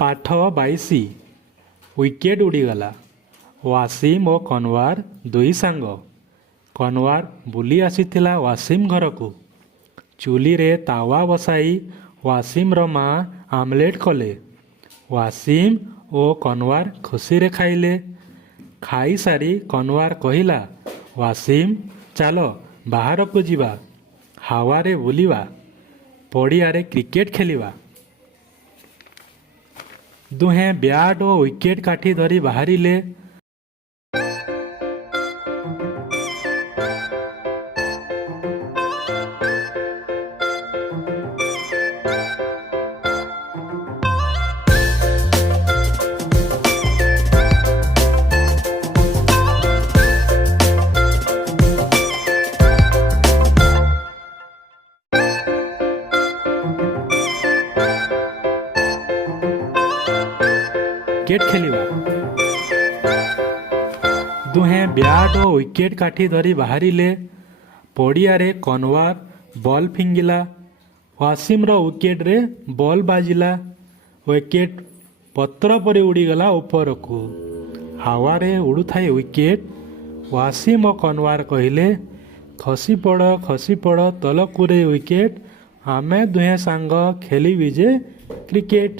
ପାଠ 22 ୱିକେଟ୍ ଉଡ଼ିଗଲା। ୱାସିମ ଓ କନୱାର ଦୁଇ ସାଙ୍ଗ। କନୱାର ବୁଲି ଆସିଥିଲା ୱାସିମ ଘରକୁ। ଚୁଲିରେ ତାୱା ବସାଇ ୱାସିମର ମା ଆମଲେଟ୍ କଲେ। ୱାସିମ ଓ କନୱାର ଖୁସିରେ ଖାଇଲେ। ଖାଇସାରି କନୱାର କହିଲା, ୱାସିମ ଚାଲ ବାହାରକୁ ଯିବା, ହାୱାରେ ବୁଲିବା, ପଡ଼ିଆରେ କ୍ରିକେଟ୍ ଖେଳିବା। ଦୁହେଁ ବ୍ୟାଟ୍ ଓ ୱିକେଟ୍ କାଠି ଧରି ବାହାରିଲେ। କ୍ରିକେଟ୍ ଖେଳିବା। ଦୁହେଁ ବ୍ୟାଟ୍ ଓ ୱିକେଟ୍ କାଠି ଧରି ବାହାରିଲେ। ପଡ଼ିଆରେ କନୱାର ବଲ୍ ଫିଙ୍ଗିଲା। ୱାସିମର ୱିକେଟ୍ରେ ବଲ୍ ବାଜିଲା। ୱିକେଟ୍ ପତ୍ର ପରି ଉଡ଼ିଗଲା ଉପରକୁ। ହାୱାରେ ଉଡ଼ୁଥାଏ ୱିକେଟ୍। ୱାସିମ ଓ କନୱାର କହିଲେ, ଖସିପଡ଼ ତଳକୁରେ ୱିକେଟ୍, ଆମେ ଦୁହେଁ ସାଙ୍ଗ ଖେଳିବି ଯେ କ୍ରିକେଟ୍।